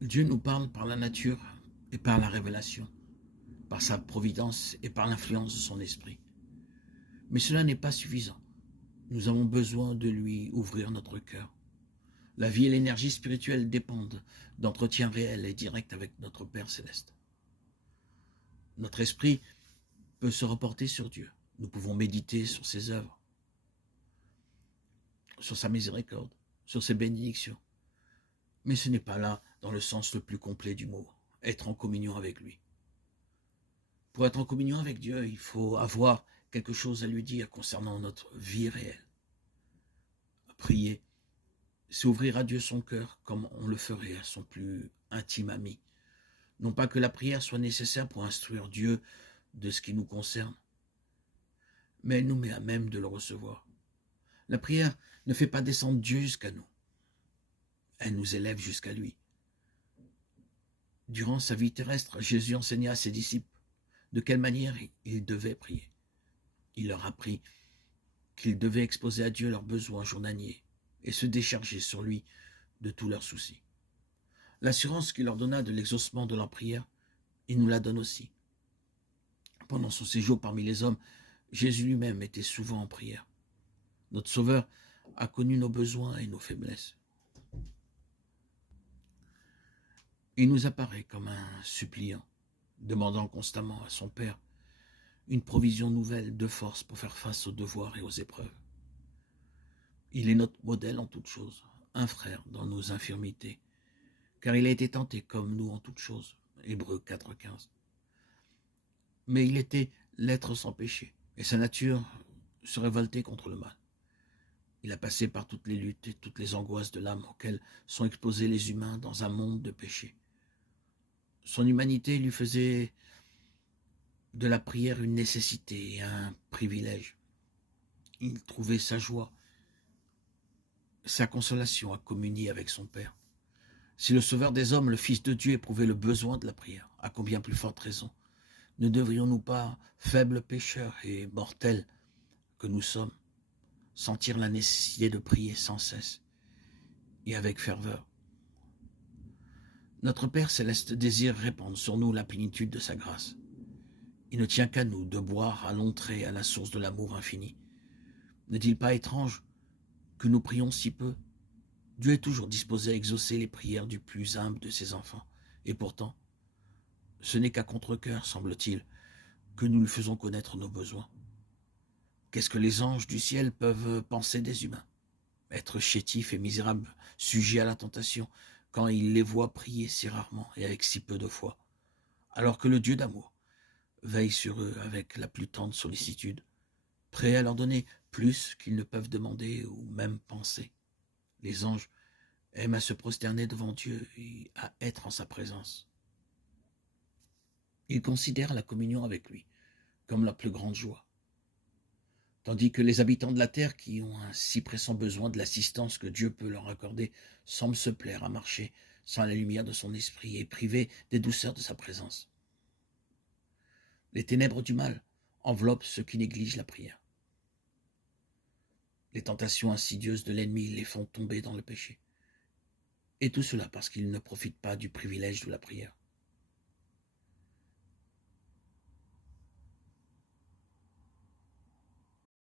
Dieu nous parle par la nature et par la révélation, par sa providence et par l'influence de son esprit. Mais cela n'est pas suffisant. Nous avons besoin de lui ouvrir notre cœur. La vie et l'énergie spirituelle dépendent d'entretiens réels et directs avec notre Père céleste. Notre esprit peut se reporter sur Dieu. Nous pouvons méditer sur ses œuvres, sur sa miséricorde, sur ses bénédictions. Mais ce n'est pas là dans le sens le plus complet du mot, être en communion avec lui. Pour être en communion avec Dieu, il faut avoir quelque chose à lui dire concernant notre vie réelle. Prier, c'est ouvrir à Dieu son cœur comme on le ferait à son plus intime ami. Non pas que la prière soit nécessaire pour instruire Dieu de ce qui nous concerne, mais elle nous met à même de le recevoir. La prière ne fait pas descendre Dieu jusqu'à nous, elle nous élève jusqu'à lui. Durant sa vie terrestre, Jésus enseigna à ses disciples de quelle manière ils devaient prier. Il leur apprit qu'ils devaient exposer à Dieu leurs besoins journaliers et se décharger sur lui de tous leurs soucis. L'assurance qu'il leur donna de l'exaucement de leur prière, il nous la donne aussi. Pendant son séjour parmi les hommes, Jésus lui-même était souvent en prière. Notre Sauveur a connu nos besoins et nos faiblesses. Il nous apparaît comme un suppliant, demandant constamment à son Père une provision nouvelle de force pour faire face aux devoirs et aux épreuves. Il est notre modèle en toutes choses, un frère dans nos infirmités, car il a été tenté comme nous en toutes choses. Hébreux 4,15. Mais il était l'être sans péché, et sa nature se révoltait contre le mal. Il a passé par toutes les luttes et toutes les angoisses de l'âme auxquelles sont exposés les humains dans un monde de péché. Son humanité lui faisait de la prière une nécessité et un privilège. Il trouvait sa joie, sa consolation à communier avec son Père. Si le Sauveur des hommes, le Fils de Dieu, éprouvait le besoin de la prière, à combien plus forte raison ne devrions-nous pas, faibles pécheurs et mortels que nous sommes, sentir la nécessité de prier sans cesse et avec ferveur? Notre Père céleste désire répandre sur nous la plénitude de sa grâce. Il ne tient qu'à nous de boire à l'entrée à la source de l'amour infini. N'est-il pas étrange que nous prions si peu? Dieu est toujours disposé à exaucer les prières du plus humble de ses enfants. Et pourtant, ce n'est qu'à contre-cœur, semble-t-il, que nous lui faisons connaître nos besoins. Qu'est-ce que les anges du ciel peuvent penser des humains? Être chétifs et misérables, sujets à la tentation, quand ils les voient prier si rarement et avec si peu de foi, alors que le Dieu d'amour veille sur eux avec la plus tendre sollicitude, prêt à leur donner plus qu'ils ne peuvent demander ou même penser. Les anges aiment à se prosterner devant Dieu et à être en sa présence. Ils considèrent la communion avec lui comme la plus grande joie, tandis que les habitants de la terre, qui ont un si pressant besoin de l'assistance que Dieu peut leur accorder, semblent se plaire à marcher sans la lumière de son esprit et privés des douceurs de sa présence. Les ténèbres du mal enveloppent ceux qui négligent la prière. Les tentations insidieuses de l'ennemi les font tomber dans le péché. Et tout cela parce qu'ils ne profitent pas du privilège de la prière.